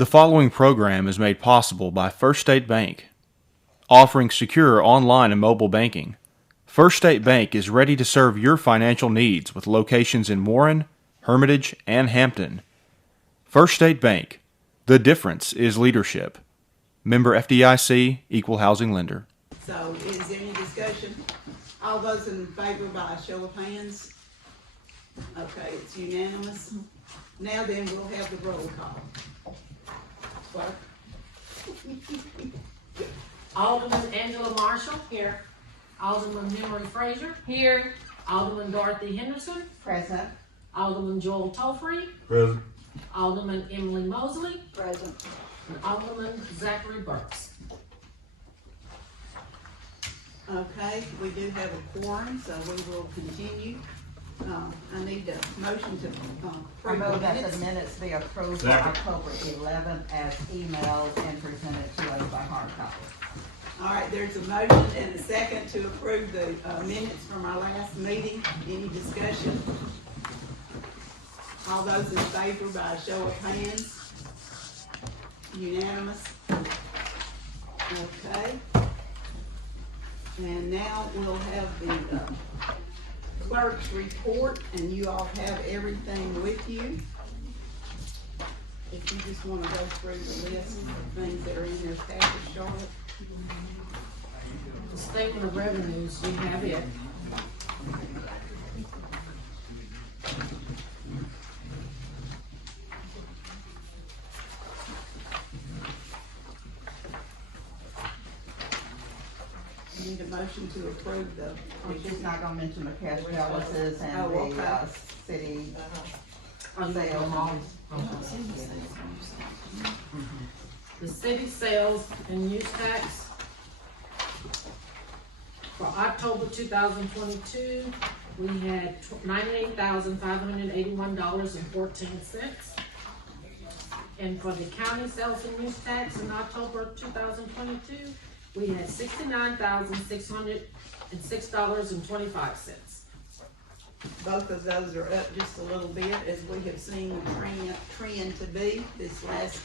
The following program is made possible by First State Bank, offering secure online and mobile banking. First State Bank is ready to serve your financial needs with locations in Warren, Hermitage, and Hampton. First State Bank, the difference is leadership. Member FDIC, Equal Housing Lender. So is there any discussion? All those in favor by a show of hands? Okay, it's unanimous. Now then, we'll have the roll call. Clerk? Alderman Angela Marshall. Here. Alderman Henry Frazier. Here. Alderman Dorothy Henderson. Present. Alderman Joel Tolfree. Present. Alderman Emily Mosley. Present. And Alderman Zachary Burks. Okay, we do have a quorum, so we will continue. I need a motion to I approve the move that minutes. the minutes be approved for Second. October 11th as emailed and presented to us by hard copy. All right, there's a motion and a second to approve the minutes from our last meeting. Any discussion? All those in favor by a show of hands? Unanimous? Okay. And now we'll have the clerk's report, and you all have everything with you. If you just wanna go through the list of things that are in this package, Charlotte. The statement of revenues, you have it. I need a motion to approve the. We're just not gonna mention the cash balances and Oh, okay. the city On the sales. The city sales and use tax for October 2022, we had $98,581.14. And for the county sales and use tax in October 2022, we had $69,606.25. Both of those are up just a little bit, as we have seen the trend to be this last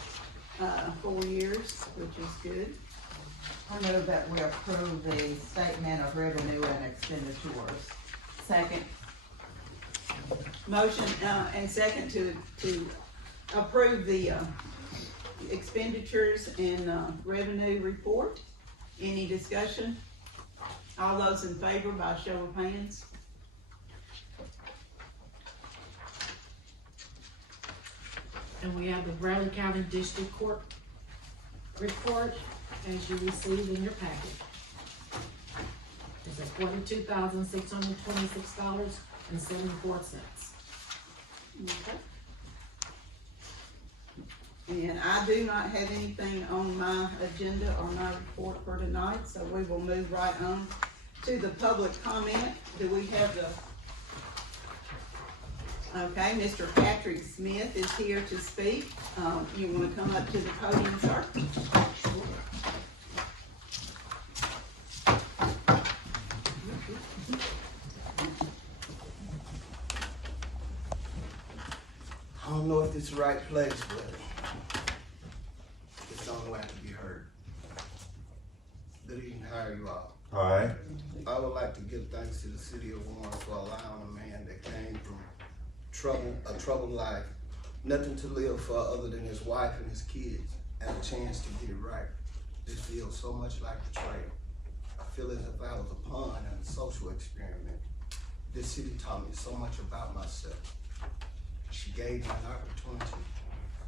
4 years, which is good. I move that we approve the statement of revenue and expenditures. Second. Motion and second to approve the expenditures and revenue report. Any discussion? All those in favor by show of hands? And we have the Bradley County District Court report as you received in your packet. It's at $42,626.74. Okay. And I do not have anything on my agenda or my report for tonight, so we will move right on to the public comment. Do we have the? Okay, Mr. Patrick Smith is here to speak. You wanna come up to the podium, sir? I don't know if this is the right place, but it's the only way I can be heard. Good evening, how are you all? Alright. I would like to give thanks to the city of Warren for allowing a man that came from a troubled life, nothing to live for other than his wife and his kids, and a chance to get it right. This feels so much like betrayal. I feel as if I was a pawn in a social experiment. This city taught me so much about myself. She gave me an opportunity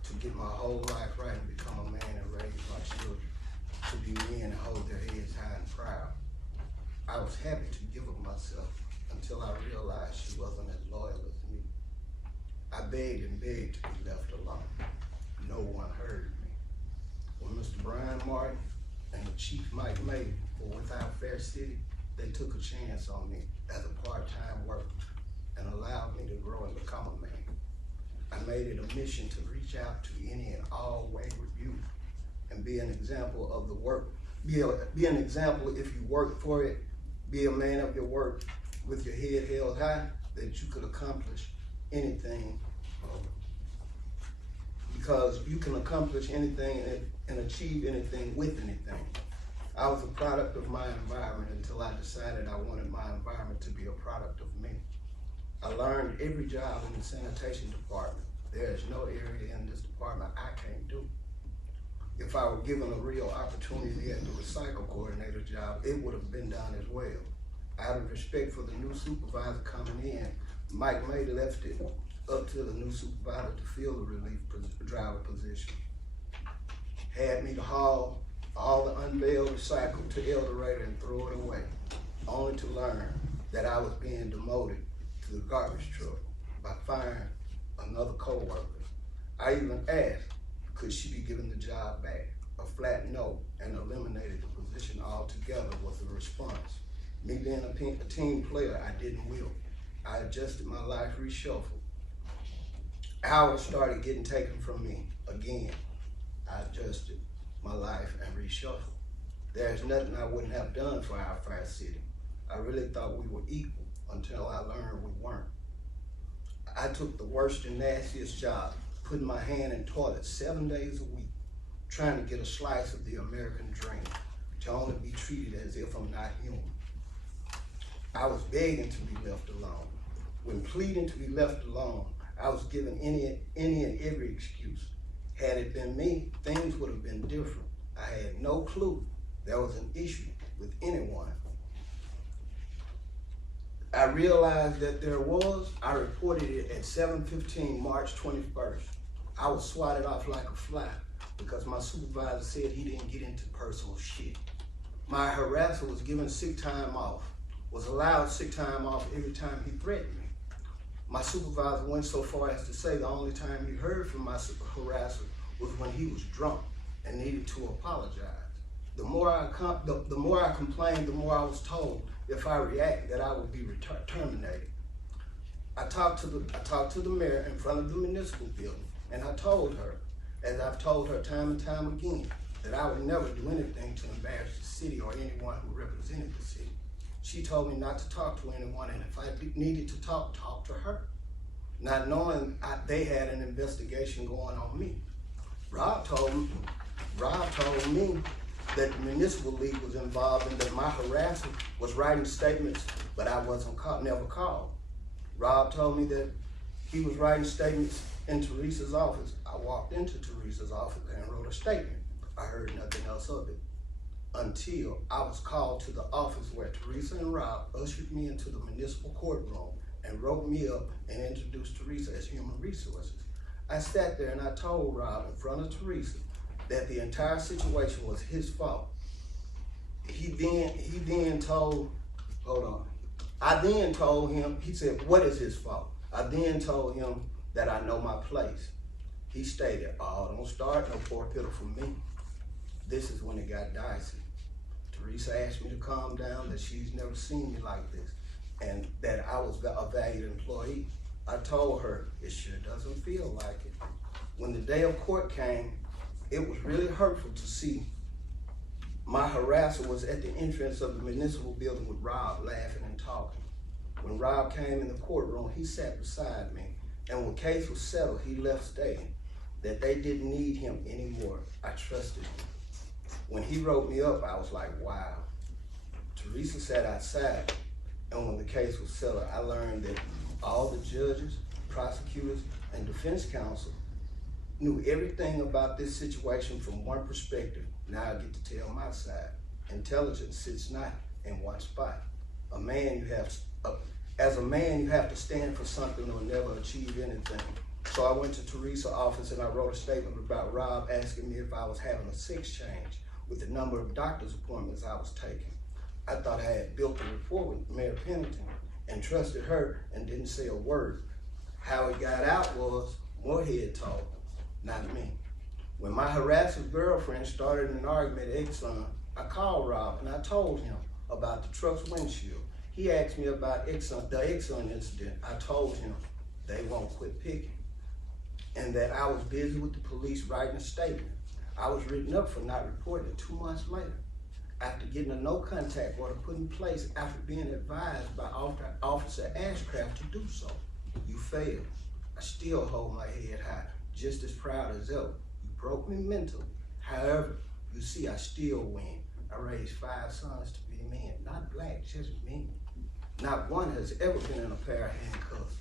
to get my whole life right and become a man and raise my children to be men and hold their heads high and proud. I was happy to give of myself until I realized she wasn't as loyal as me. I begged and begged to be left alone. No one heard me. When Mr. Brian Martin and the Chief Mike May were without Fair City, they took a chance on me as a part-time worker and allowed me to grow and become a man. I made it a mission to reach out to any and all wayward youth and be an example of the work. Be an example if you work for it. Be a man of your work with your head held high, that you could accomplish anything because you can accomplish anything and achieve anything with anything. I was a product of my environment until I decided I wanted my environment to be a product of me. I learned every job in the sanitation department. There is no area in this department I can't do. If I were given a real opportunity at the recycle coordinator job, it would have been done as well. Out of respect for the new supervisor coming in, Mike May left it up to the new supervisor to fill the relief driver position. Had me to haul all the unbaled recycle to El Dorado and throw it away, only to learn that I was being demoted to the garbage truck by firing another coworker. I even asked, could she be given the job back? A flat no, and eliminated the position altogether was the response. Me being a team player, I didn't will. I adjusted my life, reshuffled. Hours started getting taken from me again. I adjusted my life and reshuffled. There's nothing I wouldn't have done for our fair city. I really thought we were equal until I learned we weren't. I took the worst and nastiest job, putting my hand in toilets 7 days a week, trying to get a slice of the American dream, to only be treated as if I'm not human. I was begging to be left alone. When pleading to be left alone, I was given any and every excuse. Had it been me, things would have been different. I had no clue there was an issue with anyone. I realized that there was. I reported it at 7:15, March 21st. I was swatted off like a fly because my supervisor said he didn't get into personal shit. My harasser was given sick time off, was allowed sick time off every time he threatened me. My supervisor went so far as to say the only time he heard from my harasser was when he was drunk and needed to apologize. The more I complained, the more I was told if I react that I would be terminated. I talked to the mayor in front of the municipal building, and I told her, as I've told her time and time again, that I would never do anything to embarrass the city or anyone who represented the city. She told me not to talk to anyone, and if I needed to talk to her, not knowing they had an investigation going on me. Rob told me that the municipal league was involved and that my harasser was writing statements, but I wasn't never called. Rob told me that he was writing statements in Teresa's office. I walked into Teresa's office and wrote a statement. I heard nothing else of it until I was called to the office where Teresa and Rob ushered me into the municipal courtroom and wrote me up and introduced Teresa as human resources. I sat there and I told Rob in front of Teresa that the entire situation was his fault. He then told him, he said, what is his fault? I then told him that I know my place. He stated, oh, don't start no poor pitiful me. This is when it got dicey. Teresa asked me to calm down, that she's never seen me like this, and that I was a valued employee. I told her, it sure doesn't feel like it. When the day of court came, it was really hurtful to see my harasser was at the entrance of the municipal building with Rob laughing and talking. When Rob came in the courtroom, he sat beside me, and when the case was settled, he left stating that they didn't need him anymore. I trusted him. When he wrote me up, I was like, wow. Teresa sat outside, and when the case was settled, I learned that all the judges, prosecutors, and defense counsel knew everything about this situation from one perspective. Now I get to tell my side. Intelligence sits not in one spot. As a man, you have to stand for something or never achieve anything. So I went to Teresa's office and I wrote a statement about Rob asking me if I was having a sex change with the number of doctor's appointments I was taking. I thought I had built a rapport with Mayor Pennington and trusted her and didn't say a word. How it got out was Moorhead told, not me. When my harasser's girlfriend started an argument at Exxon, I called Rob and I told him about the truck's windshield. He asked me about the Exxon incident. I told him they won't quit picking, and that I was busy with the police writing a statement. I was written up for not reporting 2 months later, after getting a no contact order put in place after being advised by Officer Ashcraft to do so. You failed. I still hold my head high. just as proud as ever. You broke me mentally. However, you see, I still win. I raised 5 sons to be men, not black, just men. Not one has ever been in a pair of handcuffs.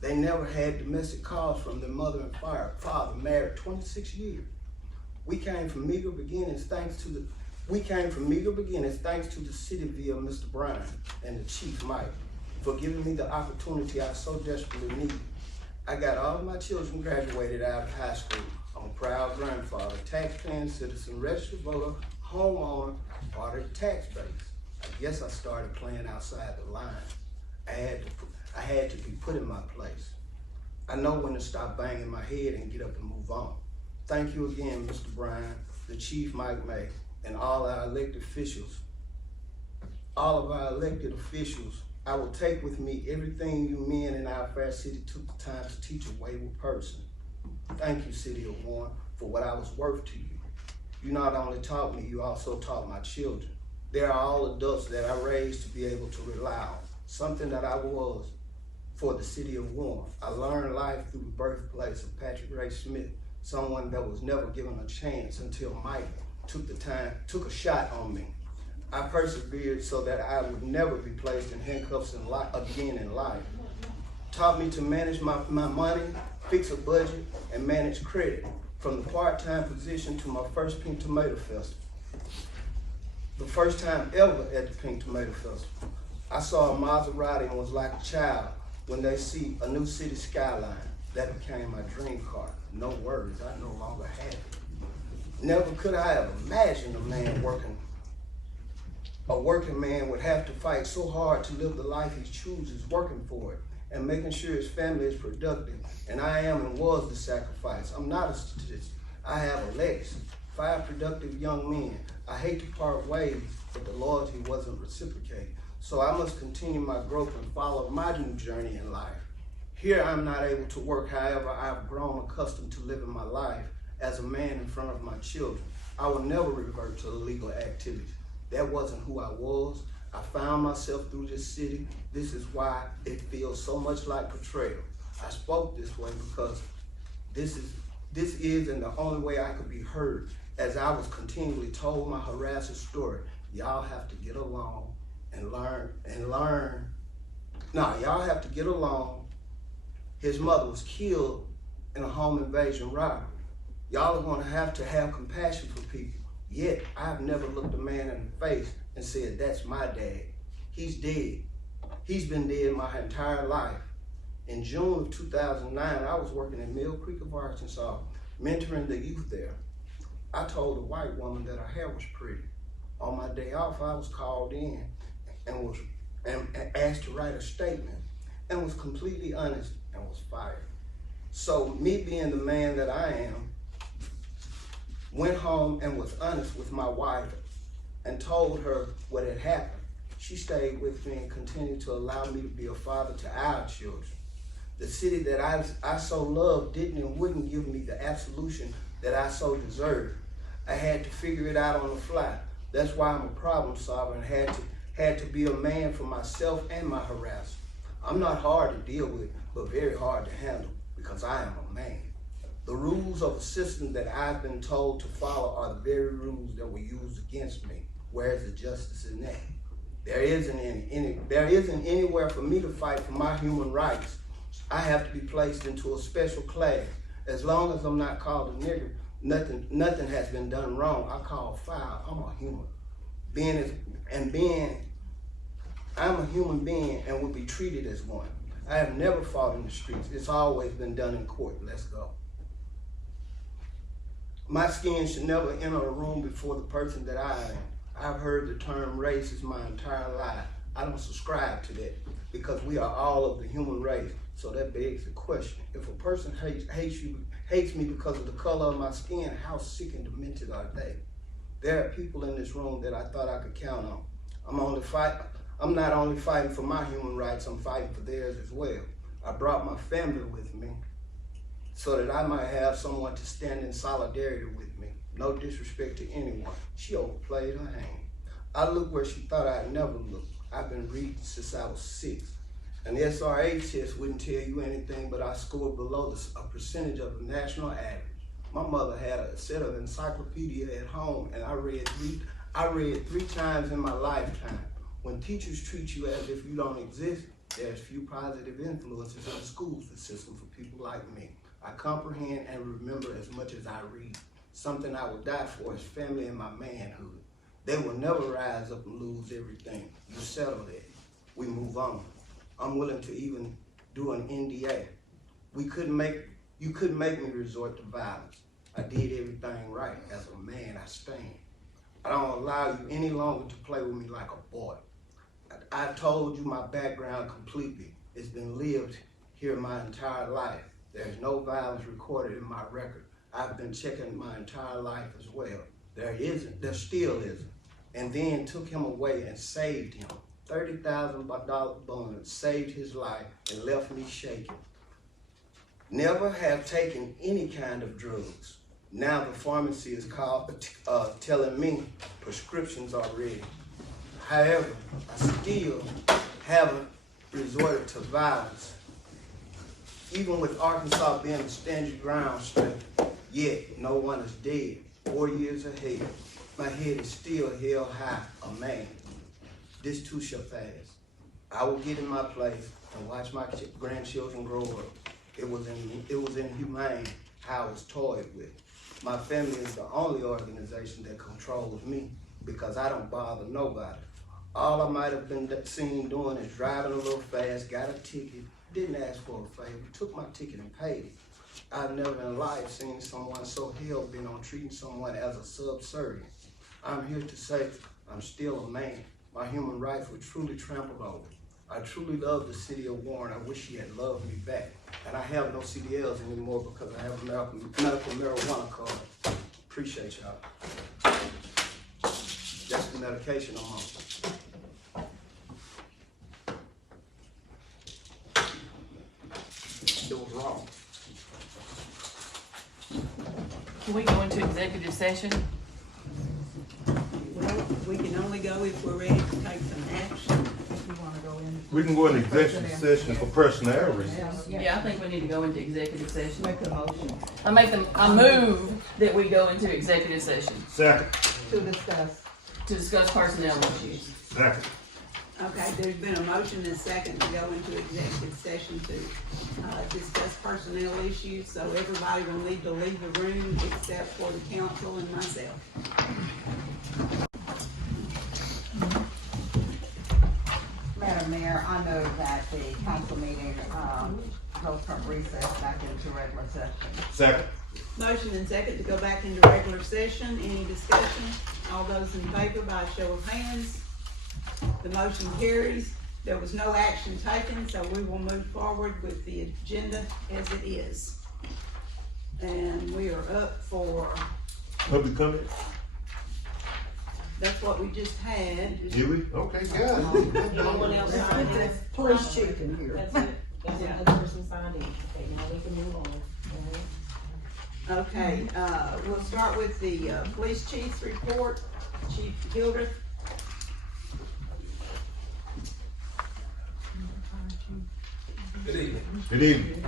They never had domestic calls from their mother and father, married 26 years. We came from meager beginnings thanks to the city via Mr. Brown and the Chief Mike for giving me the opportunity I so desperately needed. I got all of my children graduated out of high school. I'm a proud grandfather, tax-paying citizen, registered voter, homeowner, part of the tax base. I guess I started playing outside the line. I had to be put in my place. I know when to stop banging my head and get up and move on. Thank you again, Mr. Bryan, the Chief Mike May, and all our elected officials. All of our elected officials, I will take with me everything you men in our fair city took the time to teach a wayward person. Thank you, City of Warren, for what I was worth to you. You not only taught me, you also taught my children. They are all adults that I raised to be able to rely on, something that I was for the City of Warren. I learned life through the birthplace of Patrick Ray Smith, someone that was never given a chance until Mike took a shot on me. I persevered so that I would never be placed in handcuffs again in life. Taught me to manage my money, fix a budget, and manage credit, from the part-time position to my first Pink Tomato Festival. The first time ever at the Pink Tomato Festival. I saw a Maserati and was like a child when they see a new city skyline. That became my dream car. No worries, I no longer have it. Never could I have imagined a working man would have to fight so hard to live the life he chooses, working for it, and making sure his family is productive. And I am and was the sacrifice. I'm not a statistic. I have a legacy. 5 productive young men. I hate to part ways, but the loyalty wasn't reciprocated. So I must continue my growth and follow my new journey in life. Here I'm not able to work, however, I've grown accustomed to living my life as a man in front of my children. I will never revert to illegal activities. That wasn't who I was. I found myself through this city. This is why it feels so much like betrayal. I spoke this way because this is and the only way I could be heard, as I was continually told my harasser's story. Y'all have to get along and learn. No, y'all have to get along. His mother was killed in a home invasion robbery. Y'all are gonna have compassion for people. Yet, I've never looked a man in the face and said, that's my dad. He's dead. He's been dead my entire life. In June of 2009, I was working in Mill Creek of Arkansas, mentoring the youth there. I told a white woman that her hair was pretty. On my day off, I was called in and asked to write a statement, and was completely honest and was fired. So me being the man that I am, went home and was honest with my wife and told her what had happened. She stayed with me and continued to allow me to be a father to our children. The city that I so loved didn't and wouldn't give me the absolution that I so deserved. I had to figure it out on the fly. That's why I'm a problem solver and had to be a man for myself and my harasser. I'm not hard to deal with, but very hard to handle because I am a man. The rules of the system that I've been told to follow are the very rules that were used against me. Where's the justice in that? There isn't anywhere for me to fight for my human rights. I have to be placed into a special class. As long as I'm not called a nigger, nothing has been done wrong. I call foul. I'm a human being. I'm a human being and will be treated as one. I have never fought in the streets. It's always been done in court. Let's go. My skin should never enter a room before the person that I am. I've heard the term racist my entire life. I don't subscribe to that because we are all of the human race. So that begs the question. If a person hates me because of the color of my skin, how sick and demented are they? There are people in this room that I thought I could count on. I'm not only fighting for my human rights, I'm fighting for theirs as well. I brought my family with me so that I might have someone to stand in solidarity with me. No disrespect to anyone. She overplayed her hand. I looked where she thought I'd never look. I've been reading since I was 6. An SRA test wouldn't tell you anything, but I scored below a percentage of the national average. My mother had a set of encyclopedia at home, and I read three times in my lifetime. When teachers treat you as if you don't exist, there's few positive influences in the school system for people like me. I comprehend and remember as much as I read. Something I would die for is family and my manhood. They will never rise up and lose everything. You settle it. We move on. I'm willing to even do an NDA. You couldn't make me resort to violence. I did everything right. As a man, I stand. I don't allow you any longer to play with me like a boy. I told you my background completely. It's been lived here my entire life. There's no violence recorded in my record. I've been checking my entire life as well. There still isn't. And then took him away and saved him. $30,000 bonus saved his life and left me shaking. Never have taken any kind of drugs. Now the pharmacy is telling me prescriptions are ready. However, I still haven't resorted to violence. Even with Arkansas being a stand your ground state, yet no one is dead. 4 years ahead, my head is still held high, a man. This too shall pass. I will get in my place and watch my grandchildren grow up. It was inhumane how I was toyed with. My family is the only organization that controls me because I don't bother nobody. All I might have been seen doing is driving a little fast, got a ticket, didn't ask for a favor, took my ticket and paid it. I've never in life seen someone so hell-bent on treating someone as a subservient. I'm here to say I'm still a man. My human rights were truly trampled over. I truly love the city of Warren. I wish she had loved me back. And I have no CDLs anymore because I have a medical marijuana card. Appreciate y'all. That's the medication I'm on. It was wrong. Can we go into executive session? Well, we can only go if we're ready to take some action. You wanna go in? We can go into executive session for personnel reasons. Yeah, I think we need to go into executive session. Make a motion I move that we go into executive session Second. to discuss. to discuss personnel issues. Second. Okay, there's been a motion and a second to go into executive session to discuss personnel issues, so everybody will need to leave the room except for the council and myself. Madam Mayor, I move that the council meeting, goes from recess back into regular session. Second. Motion and second to go back into regular session. Any discussion? All those in favor by a show of hands. The motion carries. There was no action taken, so we will move forward with the agenda as it is. And we are up for, Public comment? that's what we just had. Did we? Okay, good. Anyone else sign in? Police chief in here. That's it. That's another person signed in. Okay, now we can move on. Okay, we'll start with the police chief's report. Chief Gilbert. Good evening. Good evening.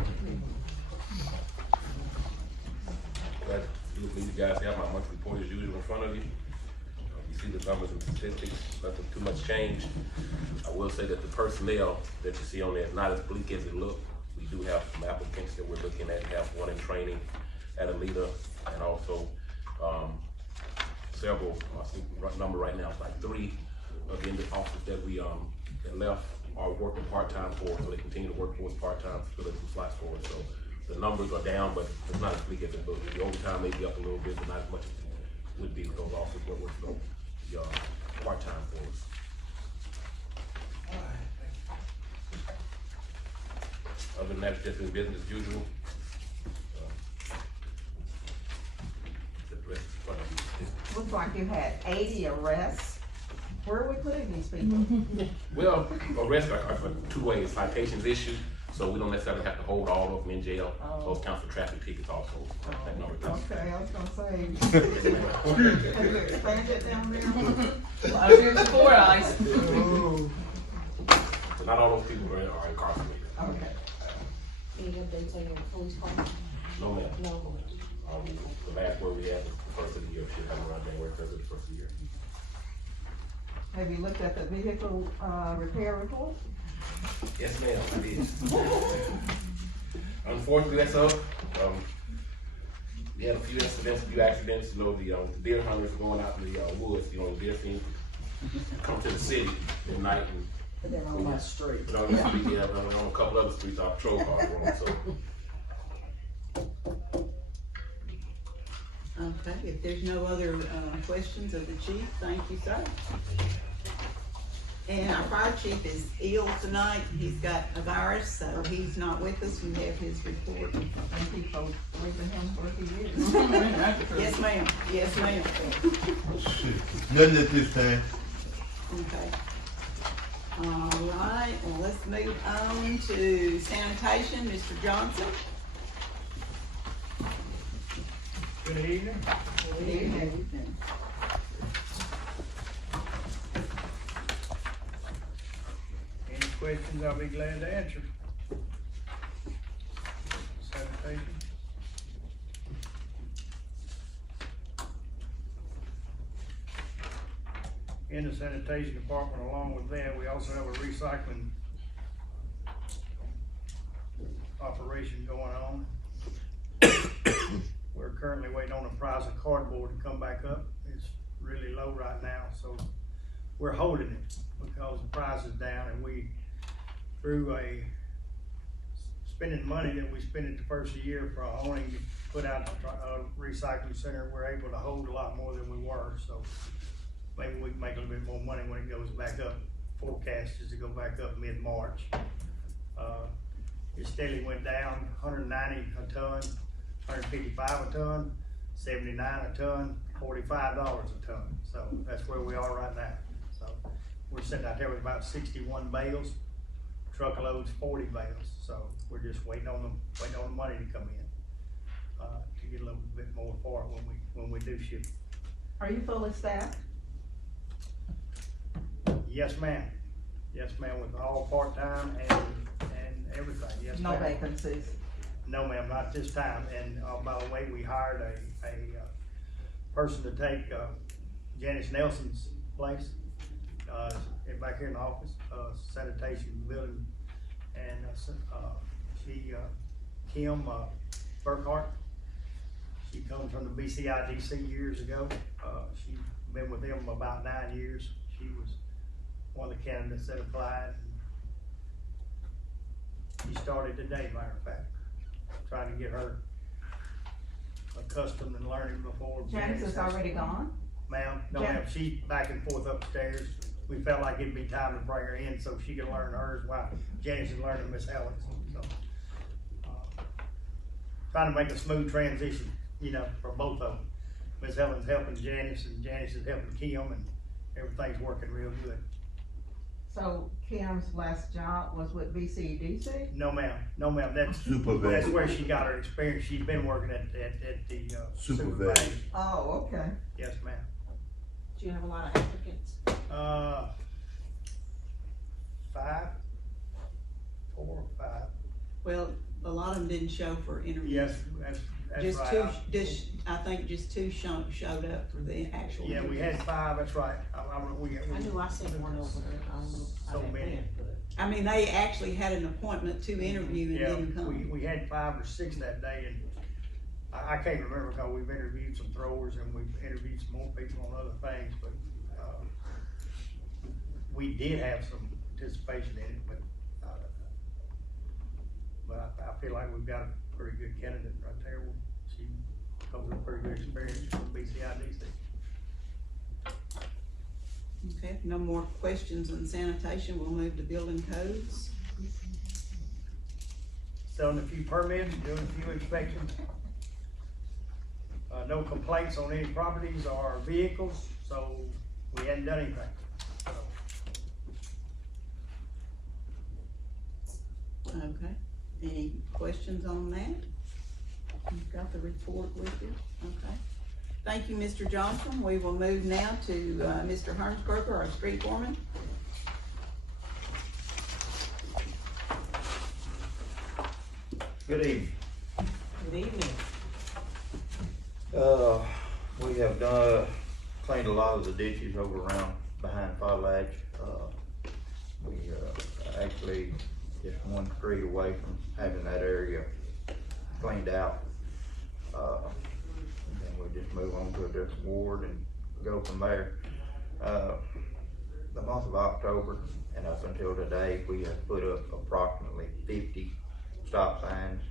Glad you guys have my monthly report as usual in front of you. You see the numbers and statistics, nothing too much change. I will say that the personnel that you see on there is not as bleak as it looks. We do have some applicants that we're looking at, have one in training at Alita, and also several, I think number right now is like 3 of the officers that we that left are working part-time for us, so they continue to work for us part-time, filling some slots for us. So the numbers are down, but it's not as bleak as it looks. The overtime may be up a little bit, but not as much as it would be if those officers were working part-time for us. Other than that, it's just been business as usual. The rest is front of you. Looks like you had 80 arrests. Where are we putting these people? Well, arrests are for 2 ways: citations issued, so we don't necessarily have to hold all of them in jail. Those count for traffic tickets also. That number counts. Okay, I was gonna say. Have you expanded down there? Well, here's the court ice. But not all those people are incarcerated. Okay. Any updates on your police department? No, ma'am. No. The last word we had was the first of the year, should have around January 1st of the first of the year. Have you looked at the vehicle, repair report? Yes, ma'am, I did. Unfortunately, that's up. We had a few incidents, a few accidents, you know, the deer hunters going out in the woods, you know, the deer seem to come to the city at night and. But they're on my street. But on the street, yeah, but on a couple other streets, our patrol cars going, so. Okay, if there's no other, questions of the chief, thank you, sir. And our fire chief is ill tonight, he's got a virus, so he's not with us, we have his report. And people leaving him where he is. Yes, ma'am, yes, ma'am. Shit. Nothing at this time. Okay. All right, well, let's move on to sanitation, Mr. Johnson. Good evening. Good evening. Any questions, I'll be glad to answer. Sanitation. In the sanitation department, along with that, we also have a recycling operation going on. We're currently waiting on the price of cardboard to come back up. It's really low right now, so we're holding it because the price is down, and we, through spending money that we spent at the first of the year for owning to put out a recycling center, we're able to hold a lot more than we were, so maybe we can make a little bit more money when it goes back up. Forecast is to go back up mid-March. It steadily went down, 190 a ton, 155 a ton, 79 a ton, $45 a ton. So that's where we are right now. So we're sitting out there with about 61 bales, truckloads, 40 bales. So we're just waiting on the money to come in to get a little bit more for it when we do ship. Are you fully staffed? Yes, ma'am. Yes, ma'am, with all part-time and everything. Yes, No ma'am. vacancies? No, ma'am, not this time. And by the way, we hired a person to take Janice Nelson's place back here in the office, sanitation building. And Kim Burkhart, she comes from the BCIDC years ago. She's been with them about 9 years. She was one of the candidates that applied. She started today, matter of fact, trying to get her accustomed and learning before. Janice is already gone? Ma'am, no ma'am, she's back and forth upstairs. We felt like it'd be time to bring her in so she could learn hers while Janice is learning Miss Helen's. So, trying to make a smooth transition, you know, for both of them. Miss Helen's helping Janice and Janice is helping Kim, and everything's working real good. So Kim's last job was with BCDC? No ma'am, no ma'am, that's Supervisor. where she got her experience. She's been working at the Supervisor. supervisor. Oh, okay. Yes, ma'am. Do you have a lot of applicants? 5, 4 or 5. Well, a lot of them didn't show for interviews. Yes, that's Just right. two, I think just two showed up for the actual. Yeah, we had 5, that's right. I knew I sent one over there, I don't know. I So didn't many. pay it, but- I mean, they actually had an appointment to interview and Yeah, didn't come. we had 5 or 6 that day, and I can't remember because we've interviewed some throwers and we've interviewed some more people on other things, but, we did have some participation in it, but I feel like we've got a pretty good candidate right there. She comes with pretty good experience from BCIDC. Okay, if no more questions on sanitation, we'll move to building codes. Selling a few permits, doing a few inspections. No complaints on any properties or vehicles, so we hadn't done anything. Okay, any questions on that? You've got the report with you, okay. Thank you, Mr. Johnson. We will move now to, Mr. Hermskirker, our street foreman. Good evening. Good evening. We have done, cleaned a lot of the ditches over around behind Fond du Lac. We, actually just one street away from having that area cleaned out. And then we just move on to a different ward and go from there. The month of October and up until today, we have put up approximately 50 stop signs.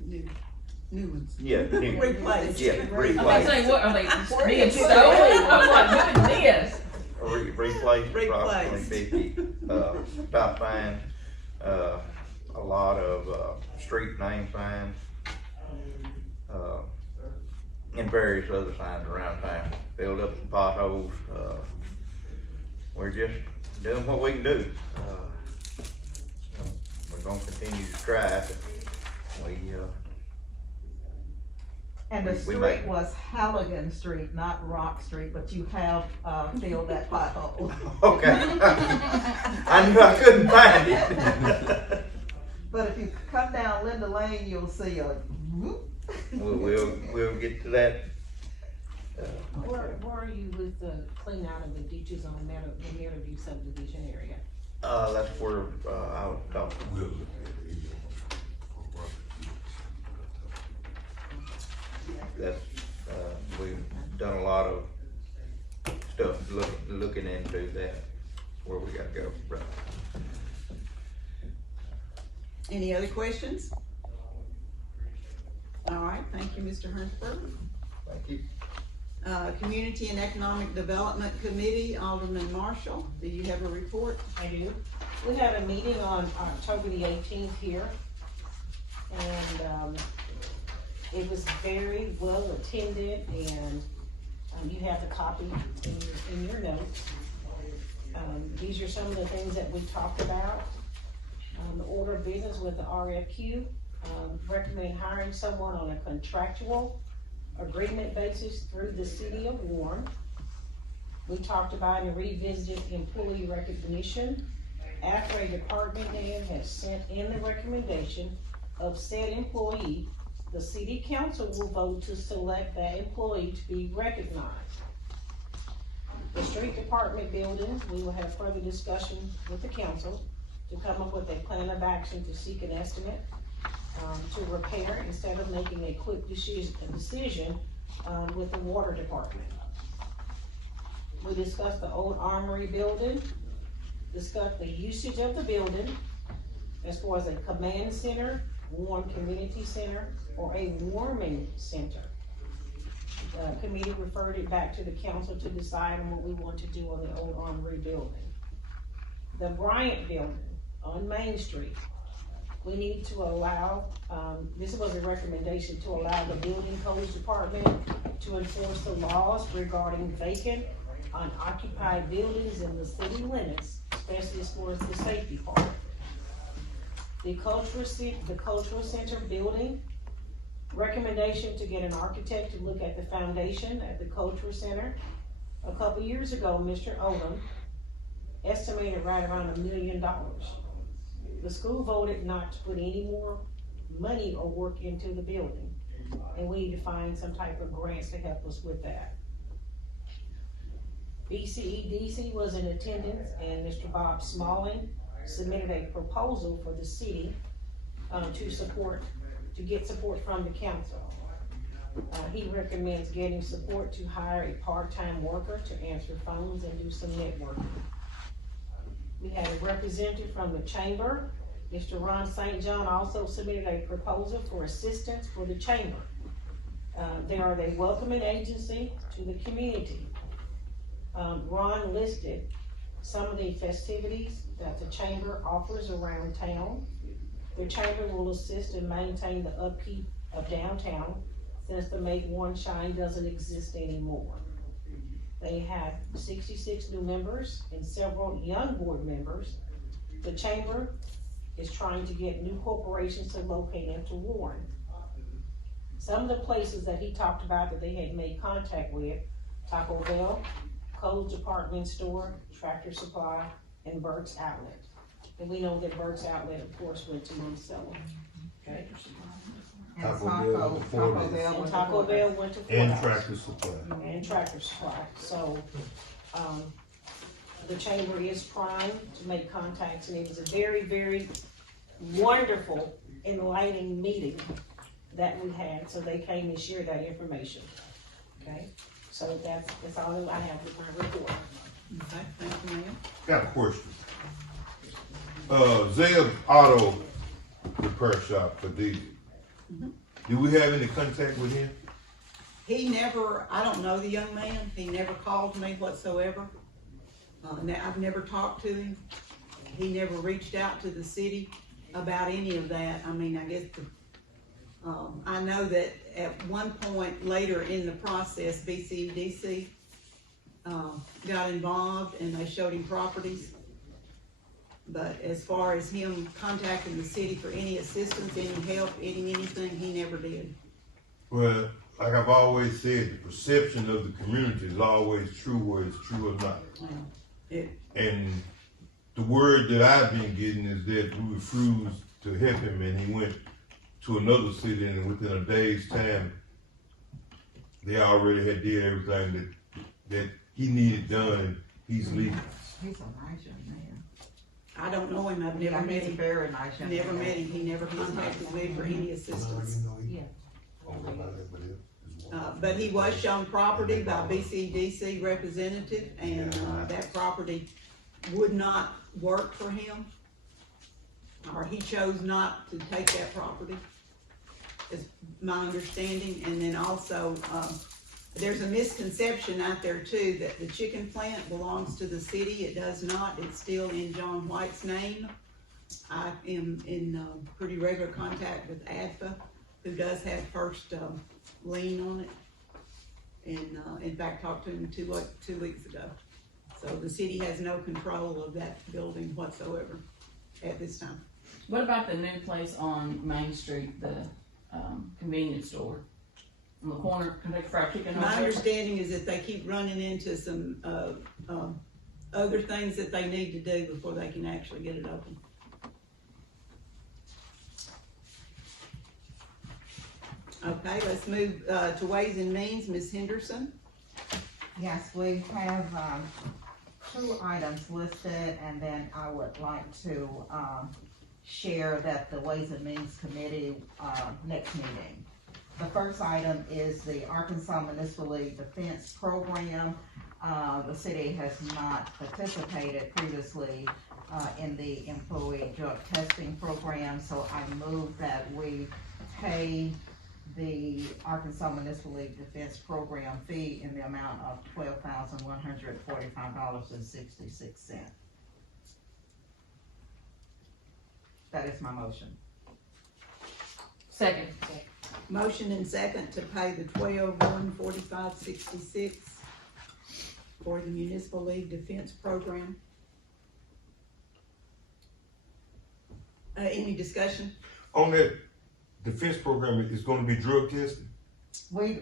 New ones. Yeah, new. Replaced. Yeah, I was replaced. saying, what, are they being stolen? I was like, goodness. Replaced approximately 50, stop signs, a lot of, street name signs, and various other signs around town, filled up the potholes, we're just doing what we can do. We're gonna continue to try, but we, And the We make- street was Halligan Street, not Rock Street, but you have, filled that pothole. okay. I knew I couldn't find it. But if you come down Linda Lane, you'll see a whoop. We'll get to that. Where are you with the clean out of the ditches on the Meadowview subdivision area? That's where, I was talking. That's, we've done a lot of stuff looking into that, where we gotta go. Right. Any other questions? All right, thank you, Mr. Hertzberg. Thank you. Community and Economic Development Committee, Alderman Marshall, do you have a report? I do. We had a meeting on October the 18th here, and it was very well attended, and you have the copy in your notes. These are some of the things that we talked about. The order of business with the RFQ, recommend hiring someone on a contractual agreement basis through the city of Warren. We talked about and revisited employee recognition. After a department head has sent in the recommendation of said employee, the city council will vote to select that employee to be recognized. The street department building, we will have further discussion with the council to come up with a plan of action to seek an estimate to repair instead of making a quick decision with the water department. We discussed the old armory building, discussed the usage of the building as far as a command center, warm community center, or a warming center. Committee referred it back to the council to decide on what we want to do on the old armory building. The Bryant building on Main Street, we need to allow, this was a recommendation to allow the building codes department to enforce the laws regarding vacant, unoccupied buildings in the city limits, especially as far as the safety part. The cultural center building, recommendation to get an architect to look at the foundation at the cultural center. A couple years ago, Mr. Odom estimated right around $1 million. The school voted not to put any more money or work into the building, and we need to find some type of grants to help us with that. BCEDC was in attendance, and Mr. Bob Smalling submitted a proposal for the city to get support from the council. He recommends getting support to hire a part-time worker to answer phones and do some networking. We had a representative from the chamber. Mr. Ron St. John also submitted a proposal for assistance for the chamber. They are the welcoming agency to the community. Ron listed some of the festivities that the chamber offers around town. The chamber will assist and maintain the upkeep of downtown since the Make One Shine doesn't exist anymore. They have 66 new members and several young board members. The chamber is trying to get new corporations to locate into Warren. Some of the places that he talked about that they had made contact with, Taco Bell, Coles Department Store, Tractor Supply, and Burke's Outlet. And we know that Burt's Outlet, of course, went to Monticello. Okay? And Taco Bell Taco went to Fort Bell And was Taco before Bell us. went to And Fort House. Tractor Supply. And Tractor Supply. So, the chamber is primed to make contacts, and it was a very, very wonderful, enlightening meeting that we had, so they came and shared that information. Okay? So that's all I have with my report. Okay, thank you, ma'am. Got a question. Zeb Auto Repair Shop for diesel. Do we have any contact with him? He never, I don't know the young man, he never called me whatsoever. I've never talked to him. He never reached out to the city about any of that. I mean, I guess I know that at one point later in the process, BCDC got involved and they showed him properties. But as far as him contacting the city for any assistance, any help, anything, he never did. Well, like I've always said, the perception of the community is always true, whether it's true or not. And the word that I've been getting is that we refused to help him, and he went to another city, and within a day's time, they already had did everything that he needed done, and he's leaving. He's a nice young man. I don't know him, I've never Yeah, met he's a him. very nice young man. Never met him, he never contacted me for any assistance. But he was shown property by BCDC representative, and, that property would not work for him. Or he chose not to take that property, is my understanding, and then also, there's a misconception out there too, that the chicken plant belongs to the city. It does not, it's still in John White's name. I am in, pretty regular contact with ADFA, who does have first, lien on it. And, in fact, talked to him 2 weeks ago. So the city has no control of that building whatsoever at this time. What about the new place on Main Street, the, convenience store? On the corner, Kentucky Fried Chicken? My understanding is that they keep running into some, other things that they need to do before they can actually get it open. Okay, let's move, to Ways and Means, Ms. Henderson. Yes, we have, 2 items listed, and then I would like to, share that the Ways and Means Committee, next meeting. The first item is the Arkansas Municipal League Defense Program. The city has not participated previously, in the employee drug testing program, so I move that we pay the Arkansas Municipal League Defense Program fee in the amount of $12,145.66. That is my motion. Second. Motion and second to pay the $12,145.66 for the Municipal League Defense Program. Any discussion? On that defense program, is gonna be drug testing? We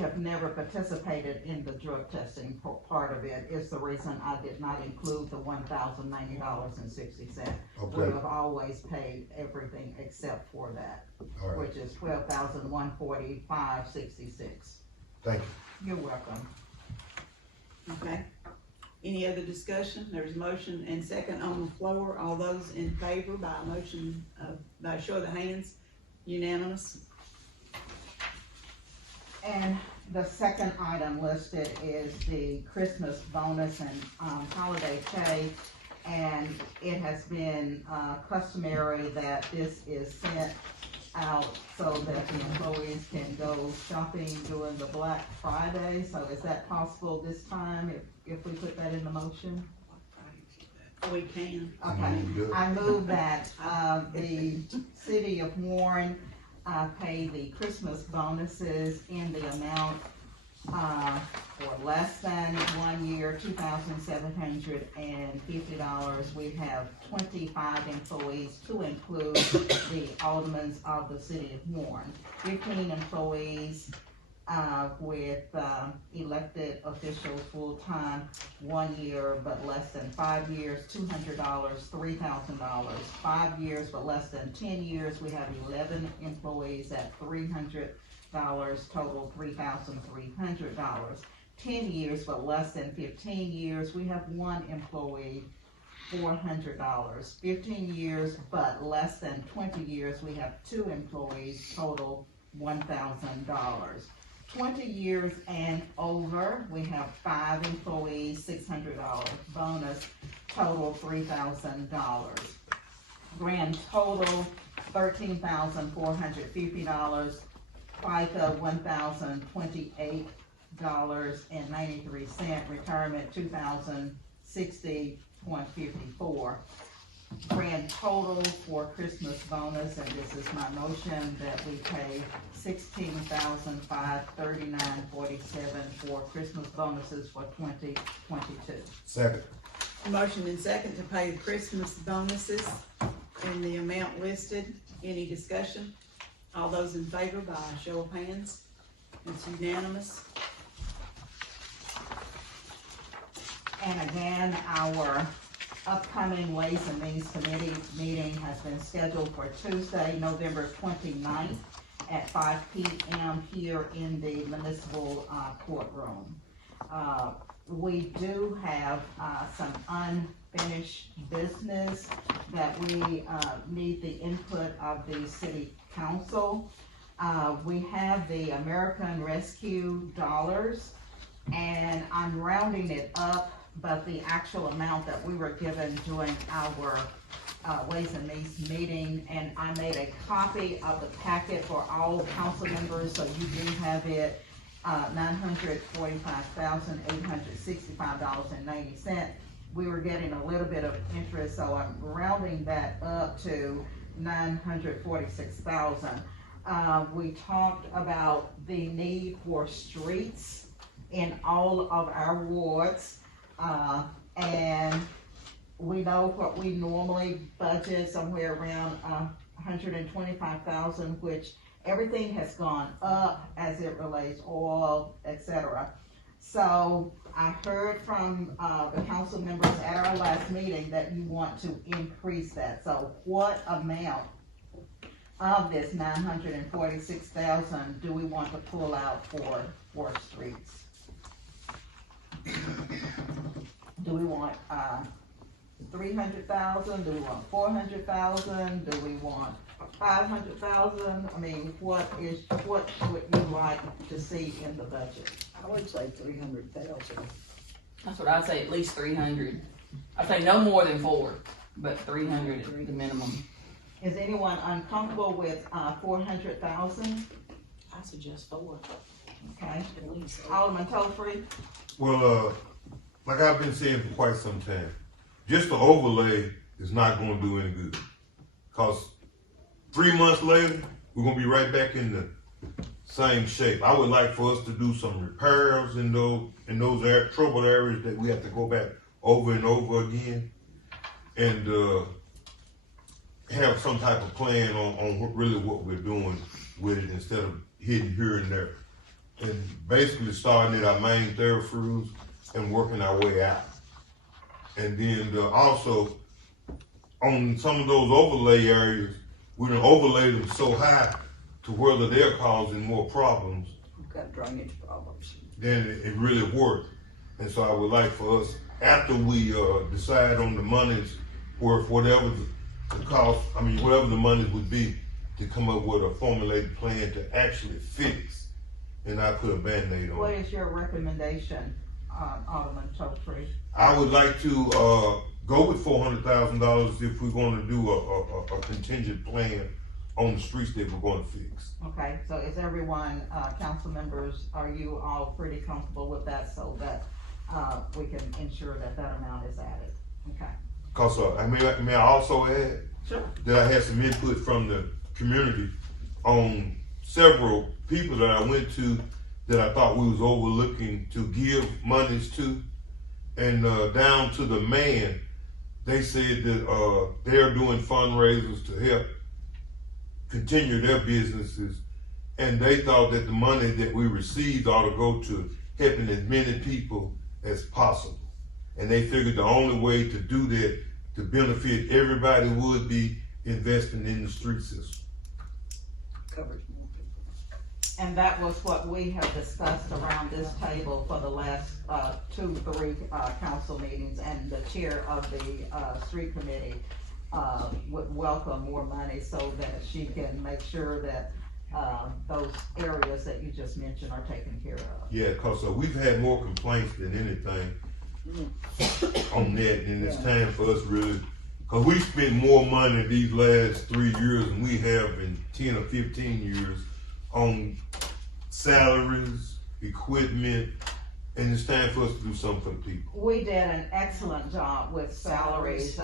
have never participated in the drug testing part of it. Is the reason I did not include the $1,090.60. Okay. We have always paid everything except for that, All right, which is $12,145.66. thank you. You're welcome. Okay. Any other discussion? There's motion and second on the floor. All those in favor by a motion, by a show of the hands, unanimous. And the second item listed is the Christmas bonus and, holiday pay. And it has been, customary that this is sent out so that the employees can go shopping during the Black Friday. So is that possible this time, if we put that in the motion? We can. Okay, I move that, the city of Warren, pay the Christmas bonuses in the amount, for less than 1 year, $2,750. We have 25 employees to include the aldermen of the city of Warren. 15 employees, with, elected officials full-time, 1 year but less than 5 years, $200, $3,000. 5 years but less than 10 years, we have 11 employees at $300, total $3,300. 10 years but less than 15 years, we have 1 employee, $400. 15 years but less than 20 years, we have 2 employees, total $1,000. 20 years and over, we have 5 employees, $600 bonus, total $3,000. Grand total, $13,450, FICA, $1,028.93, retirement, $2,060.54. Grand total for Christmas bonus, and this is my motion, that we pay $16,539.47 for Christmas bonuses for 2022. Second. Motion and second to pay the Christmas bonuses in the amount listed. Any discussion? All those in favor by a show of hands? It's unanimous. And again, our upcoming Ways and Means Committee meeting has been scheduled for Tuesday, November 29th at 5 p.m. here in the municipal courtroom. We do have some unfinished business that we need the input of the city council. We have the American Rescue dollars, and I'm rounding it up, but the actual amount that we were given during our Ways and Means meeting, and I made a copy of the packet for all council members, so you do have it, $945,865.90. We were getting a little bit of interest, so I'm rounding that up to $946,000. We talked about the need for streets in all of our wards. And we know what we normally budget, somewhere around $125,000, which everything has gone up as it relates oil, etc. So I heard from the council members at our last meeting that you want to increase that. So what amount of this $946,000 do we want to pull out for streets? Do we want $300,000? Do we want $400,000? Do we want $500,000? I mean, what would you like to see in the budget? I would say 300,000. That's what I'd say, at least 300. I'd say no more than 4, but 300 is the minimum. Is anyone uncomfortable with 400,000? I suggest 4. Okay. At least. Alderman Tolfree? Well, like I've been saying for quite some time, just the overlay is not gonna do any good. Cause 3 months later, we're gonna be right back in the same shape. I would like for us to do some repairs in those troubled areas that we have to go back over and over again, and have some type of plan on what we're doing with it, instead of hitting here and there. And basically starting at our main thoroughfares and working our way out. And then also, on some of those overlay areas, we're gonna overlay them so high to whether they're causing more problems. We've got drainage problems. Then it really worked. And so I would like for us, after we decide on the monies, worth whatever the cost, whatever the monies would be, to come up with a formulated plan to actually fix, and not put a Band-Aid on What it. is your recommendation, Alderman Tolfree? I would like to go with $400,000 if we're going to do a contingent plan on the streets that we're going to fix. Okay, so is everyone, council members, are you all pretty comfortable with that, so that we can ensure that that amount is added? Okay. Cause may I also add Sure. that I had some input from the community on several people that I went to that I thought we was overlooking to give monies to, and down to the man, they said that they're doing fundraisers to help continue their businesses, and they thought that the money that we received ought to go to helping as many people as possible. And they figured the only way to do that, to benefit everybody, would be investing in the street system. Covers more people. And that was what we have discussed around this table for the last, 2-3 council meetings, and the chair of the, street committee, would welcome more money so that she can make sure that, those areas that you just mentioned are taken care of. Yeah, cause we've had more complaints than anything on that, and it's time for us really, cause we spent more money these last 3 years than we have in 10 or 15 years on salaries, equipment, and it's time for us to do something for the people. We did an excellent job with salaries,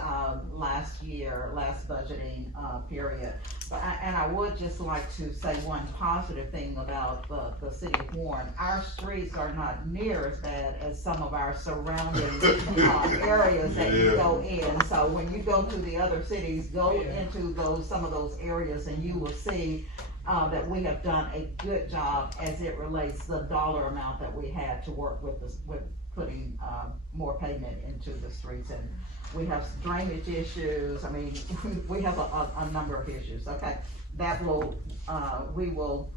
last year, last budgeting, period. But I would just like to say one positive thing about the city of Warren. Our streets are not near as bad as some of our surrounding, areas that you go in. So when you go to the other cities, go into some of those areas, and you will see that we have done a good job as it relates to the dollar amount that we had to work with putting, more pavement into the streets. And we have drainage issues. I mean, we have a number of issues, okay? That will, we will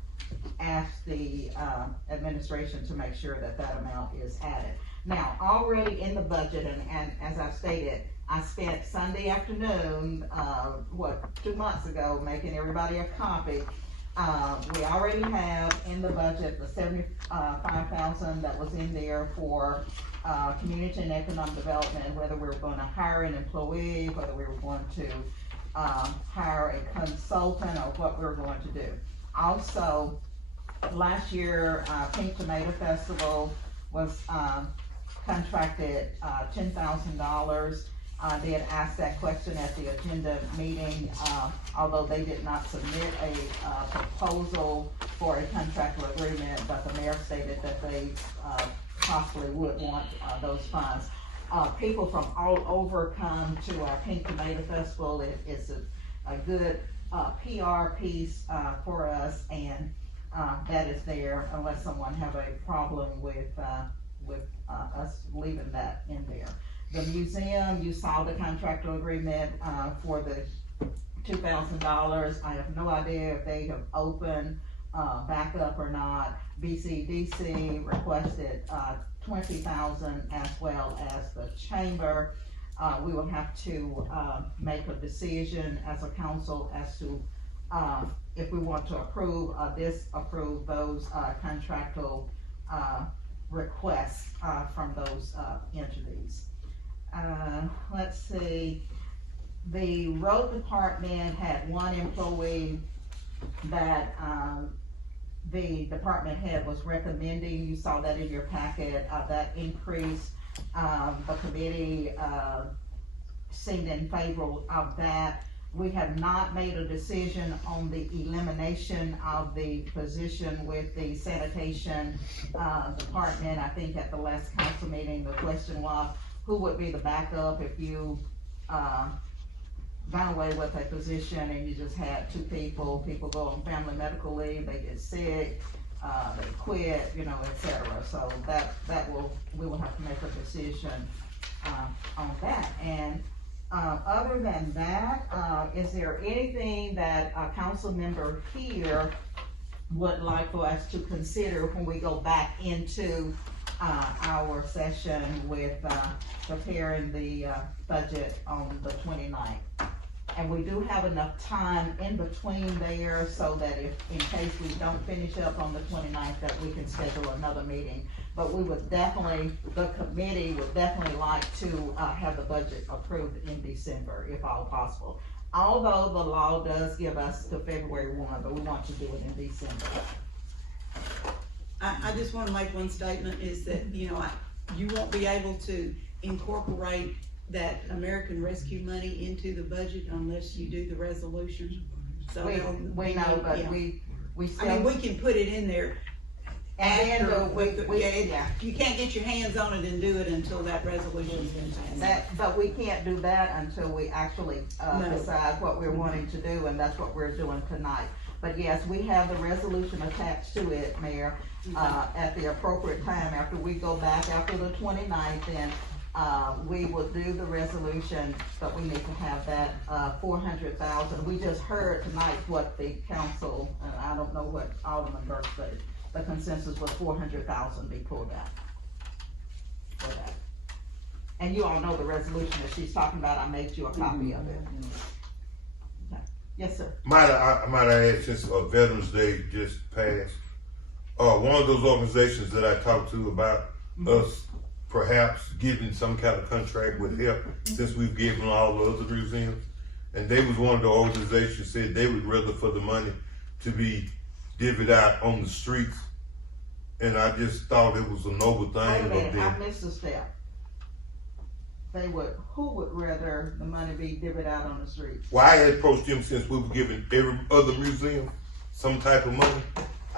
ask the, administration to make sure that that amount is added. Now, already in the budget, and as I stated, I spent Sunday afternoon, 2 months ago, making everybody a copy. We already have in the budget the $75,000 that was in there for, community and economic development, whether we were gonna hire an employee, whether we were going to, hire a consultant, or what we were going to do. Also, last year, Pink Tomato Festival was, contracted, $10,000. I did ask that question at the agenda meeting, although they did not submit a proposal for a contractual agreement, but the mayor stated that they possibly would want those funds. People from all over come to our Pink Tomato Festival. It's a good PR piece for us, and that is there unless someone have a problem with us leaving that in there. The museum, you saw the contractual agreement, for the $2,000. I have no idea if they have opened, back up or not. BCDC requested, $20,000, as well as the chamber. We will have to, make a decision as a council as to, if we want to approve, disapprove those, contractual, requests, from those, entities. Let's see, the road department had one employee that, the department head was recommending. You saw that in your packet, that increase. The committee, seemed in favor of that. We have not made a decision on the elimination of the position with the sanitation, department. I think at the last council meeting, the question was, who would be the backup if you, got away with a position and you just had 2 people go on family medical leave, they get sick, they quit, et cetera. So we will have to make a decision, on that. And, other than that, is there anything that a council member here would like for us to consider when we go back into, our session with, preparing the, budget on the 29th? And we do have enough time in between there so that if, in case we don't finish up on the 29th, that we can schedule another meeting. But we would definitely, the committee would definitely like to, have the budget approved in December, if all possible. Although the law does give us to February 1, but we want to do it in December. I just wanna make one statement, is that, you won't be able to incorporate that American Rescue money into the budget unless you do the resolution. So We know, but yeah. we still. I mean, we can put it in there And after, you can't get your hands on it and do it until that resolution's been passed. But we can't do that until we actually, No. decide what we're wanting to do, and that's what we're doing tonight. But yes, we have the resolution attached to it, Mayor, at the appropriate time, after we go back after the 29th, then, we will do the resolution, but we need to have that, 400,000. We just heard tonight what the council, and I don't know what Alderman Burke said, the consensus was 400,000 be pulled out for that. And you all know the resolution that she's talking about, I made you a copy of it. Okay. Yes, sir. I might add, since Veterans Day just passed, one of those organizations that I talked to about us perhaps giving some kind of contract with HELP, since we've given all the other museums, and they was one of the organizations said they would rather for the money to be divvied out on the streets, and I just thought it was a noble Wait a thing of minute, I them. missed a step. Who would rather the money be divvied out on the streets? Well, I had approached them since we were giving every other museum some type of money.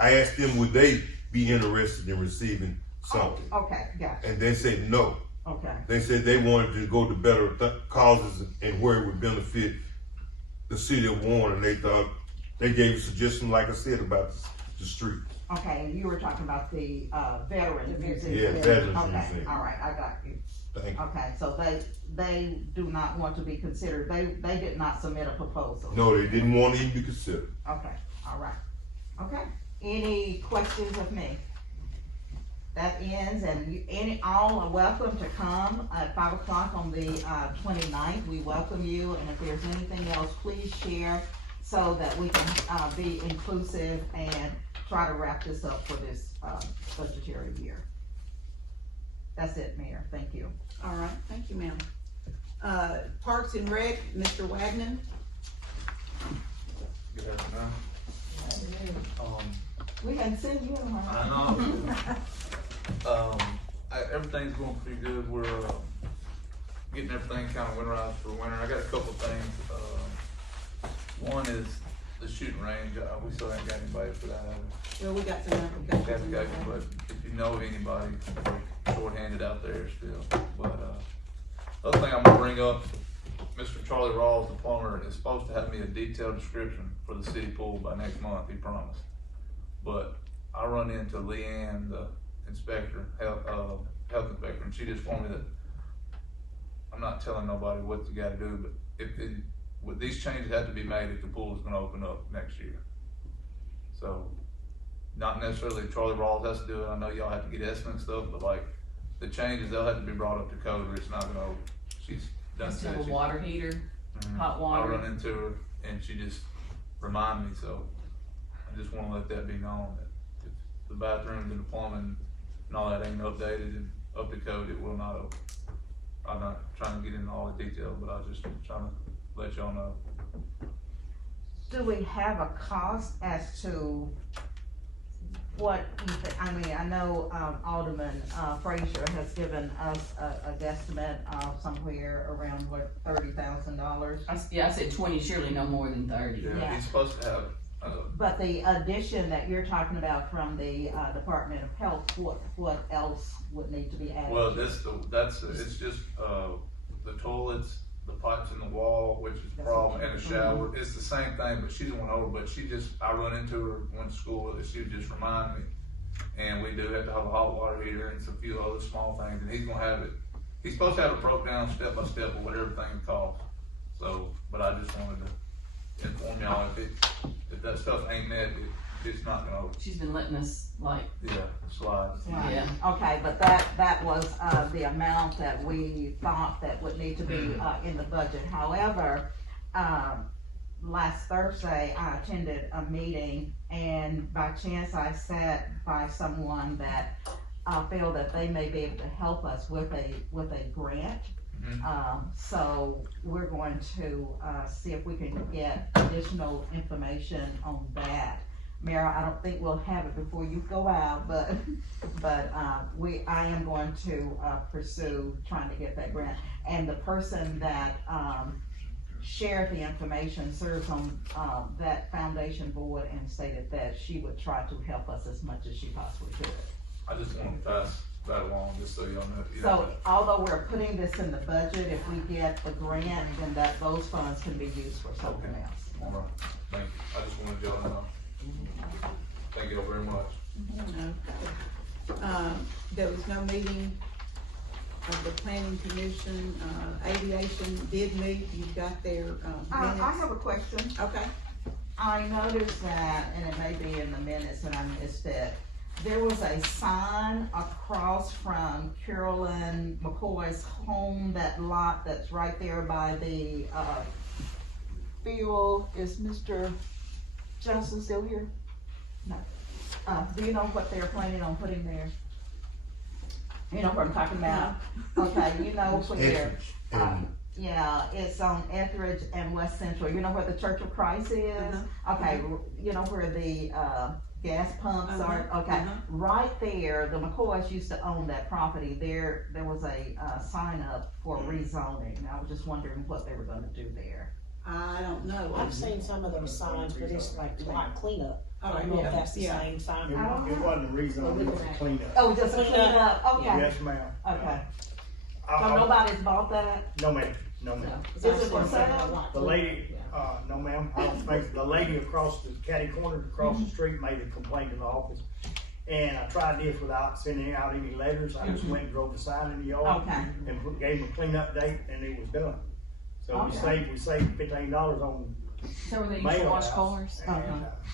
I asked them would they be interested in receiving something, Okay, gotcha, and they said no. okay, They said they wanted to go to better causes and where it would benefit the city of Warren, and they thought, they gave a suggestion, like I said, about the streets. okay, and you were talking about the, Veterans Museum. Yeah, Veterans Okay, Museum. all right, I got you. Thank you. Okay, so they do not want to be considered, they did not submit a proposal. No, they didn't want to even be considered. Okay, all right, okay. Any questions of me? That ends, and all are welcome to come at 5 o'clock on the 29th. We welcome you, and if there's anything else, please share so that we can be inclusive and try to wrap this up for this budgetary year. That's it, Mayor. Thank you. All right, thank you, ma'am. Parks and Rec, Mr. Wagner. Good afternoon. We hadn't seen you in a while. I know. Everything's going pretty good. We're getting everything kind of winterized for winter. I got a couple of things. One is the shooting range. We still haven't got anybody for that. Well, we got some applications. But if you know of anybody, we're shorthanded out there still. But the other thing I'm gonna bring up, Mr. Charlie Rawls, the plumber, is supposed to have me a detailed description for the city pool by next month. He promised. But I run into Leanne, the inspector, health inspector, and she just told me that I'm not telling nobody what you gotta do, but with these changes have to be made if the pool is gonna open up next year. So, not necessarily Charlie Rawls has to do it. I know y'all have to get estimates and stuff, but like the changes, they'll have to be brought up to code or it's not gonna open. She's done Just said have a she- water heater, hot I water. run into her and she just reminded me, so I just wanna let that be known that if the bathrooms and the plumbing and all that ain't updated and up to code, it will not open. I'm not trying to get into all the details, but I was just trying to let y'all know. Do we have a cost as to what, I mean, I know Alderman Frazier has given us a guesstimate of somewhere around, what, $30,000? I said 20, surely no more than 30. Yeah. He's supposed to have, But the addition that you're talking about from the Department of Health, what else would need to be added? well, it's just, the toilets, the pipes in the wall, which is the problem, and the shower, it's the same thing, but she didn't want over, but I run into her, went to school, and she would just remind me. And we do have to have a hot water heater and some few other small things, and he's gonna have it, he's supposed to have it broke down step by step of what everything costs. So, but I just wanted to inform y'all, if that stuff ain't met, it's not gonna, She's been letting us, slide. Right. Yeah. Okay, but that was, the amount that we thought that would need to be, in the budget. However, last Thursday, I attended a meeting, and by chance I sat by someone that feel that they may be able to help us with a grant. So we're going to see if we can get additional information on that. Mayor, I don't think we'll have it before you go out, but I am going to pursue trying to get that grant. And the person that shared the information serves on that foundation board and stated that she would try to help us as much as she possibly could. I just want to pass that along, just so y'all know. So although we're putting this in the budget, if we get the grant, then those funds can be used for something else. All right, thank you. I just wanted y'all to know. Thank you all very much. Okay. There was no meeting of the planning commission, aviation did meet, you've got their, I minutes. have a question. Okay, I noticed that, and it may be in the minutes and I missed it, there was a sign across from Carolyn McCoy's home, that lot that's right there by the, field. Is Mr. Johnson still here? No. Do you know what they're planning on putting there? You know what I'm talking about? Okay, you know where, Etheridge and- yeah, it's on Etheridge and West Central. You know where the Church of Christ is? Okay, you know where the, gas pumps are? Okay, right there, the McCoys used to own that property. There was a, sign up for rezoning. I was just wondering what they were gonna do there. I don't know. I've seen some of those signs, but it's like lot cleanup. I don't know yeah, if that's the yeah. same sign. It wasn't a reason, it was a cleanup. Oh, just a Clean cleanup, okay, Yes, ma'am. okay. So I- nobody's bought that? No, ma'am, no, ma'am. Is it for sale? The lady, no ma'am, I don't think, the lady across the catty corner, across the street made a complaint to the office. And I tried this without sending out any letters, I just went and drove the sign in the yard. Okay. And gave them a cleanup date, and it was done. So Okay. we saved $15 on So were they used to mail wash house. cars?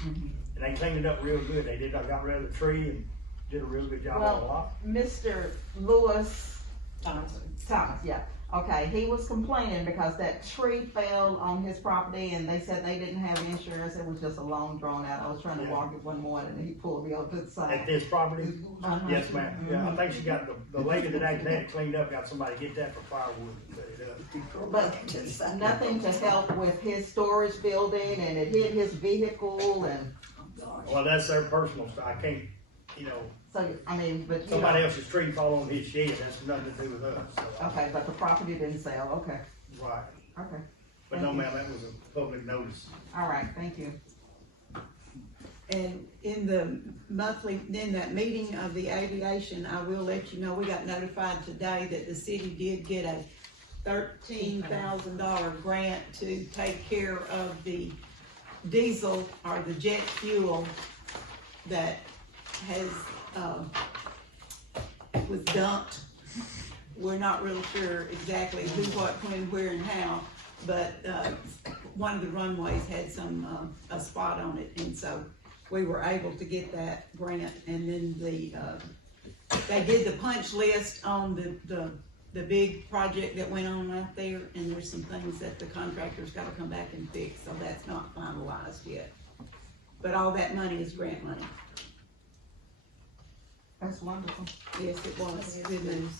And they cleaned it up real good, I got rid of the tree and did a real good job on the Well, lot. Mr. Lewis Thompson. Thomas, yeah, okay, he was complaining because that tree fell on his property and they said they didn't have insurance, it was just a long drawn out. I was trying to walk it one morning and he pulled me over to the At side. this property? Uh-huh. Yes, ma'am, yeah, I think she got, the lady that actually had it cleaned up, got somebody to get that for firewood. But nothing to help with his storage building and it hit his vehicle and, Well, that's their personal stuff, I can't, you know, so, I mean, but you somebody know, else's tree fall on his shed, that's nothing to do with us, so. okay, but the property didn't sell, okay, Right, okay, but no, ma'am, that was a public notice. all right, thank you. And in the monthly, in that meeting of the aviation, I will let you know, we got notified today that the city did get a $13,000 grant to take care of the diesel or the jet fuel that has, was dumped. We're not really sure exactly who, what, when, where, and how, but, one of the runways had some, a spot on it, and so we were able to get that grant, and then they did the punch list on the big project that went on out there, and there's some things that the contractor's gotta come back and fix, so that's not finalized yet. But all that money is grant money. That's wonderful. Yes, it was, good news.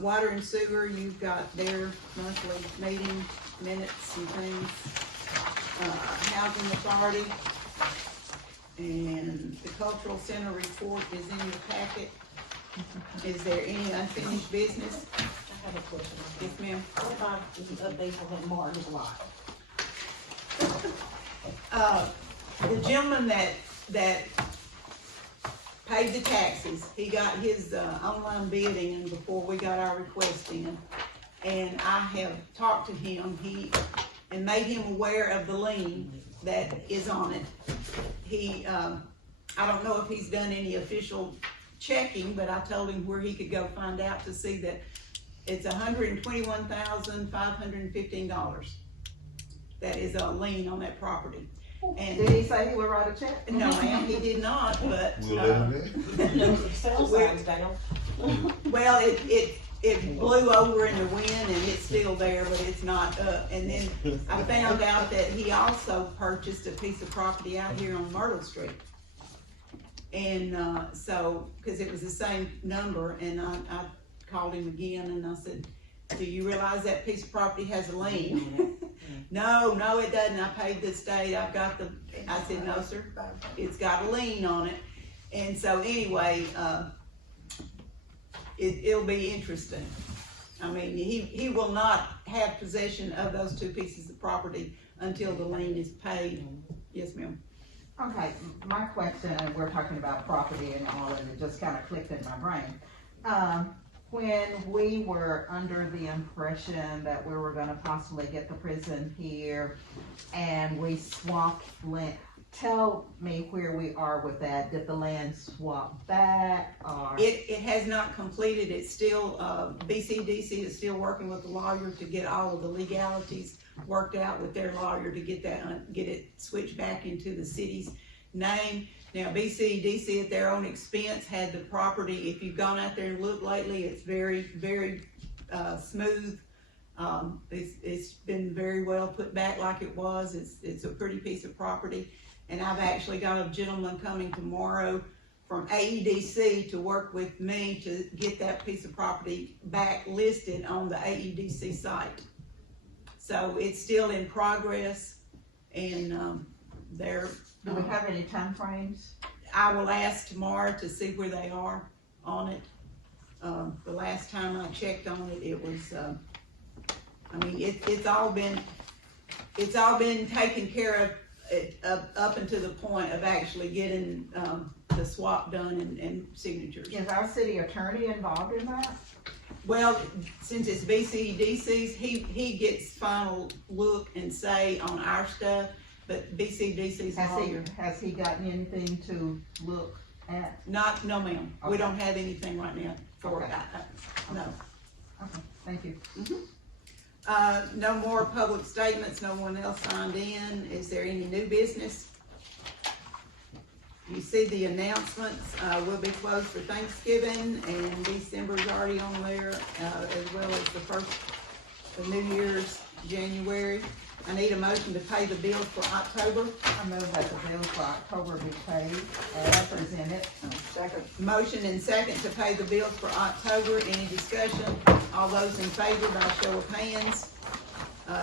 Water and sewer, you've got their monthly meeting minutes and things. Housing authority, and the cultural center report is in your packet. Is there any unfinished business? I have a question. Yes, ma'am. What about the update on Martin's lot? The gentleman that paid the taxes, he got his, online bid in before we got our request in. And I have talked to him, and made him aware of the lien that is on it. He, I don't know if he's done any official checking, but I told him where he could go find out to see that it's $121,515. That is a lien on that property. And Did he say he would write a check? no, ma'am, he did not, but, We'll let him in. No, the sales sign's down. well, it blew over in the wind and it's still there, but it's not up. And then I found out that he also purchased a piece of property out here on Myrtle Street. And, so, cause it was the same number, and I called him again and I said, do you realize that piece of property has a lien? No, it doesn't, I paid the state, I said, no, sir, it's got a lien on it. And so anyway, it'll be interesting. I mean, he will not have possession of those two pieces of property until the lien is paid. Yes, ma'am. Okay, my question, and we're talking about property and all, and it just kinda clicked in my brain. When we were under the impression that we were gonna possibly get the prison here and we swapped land, tell me where we are with that. Did the land swap back or? It has not completed, it's still, BCDC is still working with the lawyer to get all of the legalities worked out with their lawyer to get that, get it switched back into the city's name. Now, BCDC at their own expense had the property, if you've gone out there and looked lately, it's very, very, smooth. It's been very well put back like it was, it's a pretty piece of property. And I've actually got a gentleman coming tomorrow from AEDC to work with me to get that piece of property back listed on the AEDC site. So it's still in progress, and, they're. Do we have any timeframes? I will ask tomorrow to see where they are on it. The last time I checked on it, it was, I mean, it's all been taken care of, up until the point of actually getting, the swap done and signatures. Is our city attorney involved in that? Well, since it's BCDC's, he gets final look and say on our stuff, but BCDC's lawyer. Has he gotten anything to look at? No ma'am, we Okay. don't have anything right now for Okay. that, no. Okay, thank you. No more public statements, no one else signed in. Is there any new business? You see the announcements, will be closed for Thanksgiving, and December's already on there, as well as the New Year's, January. I need a motion to pay the bills for October. I move that the bills for October be paid as presented. Second. Motion and second to pay the bills for October. Any discussion? All those in favor by show of hands.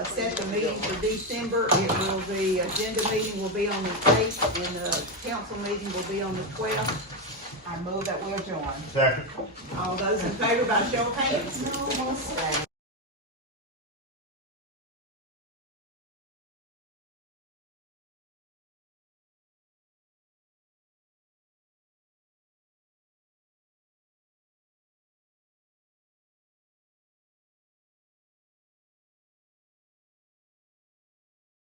Set the meeting for December. It will be, agenda meeting will be on the 8th, and the council meeting will be on the 12th. I move that we adjourn. Second. All those in favor by show of hands. No more stay.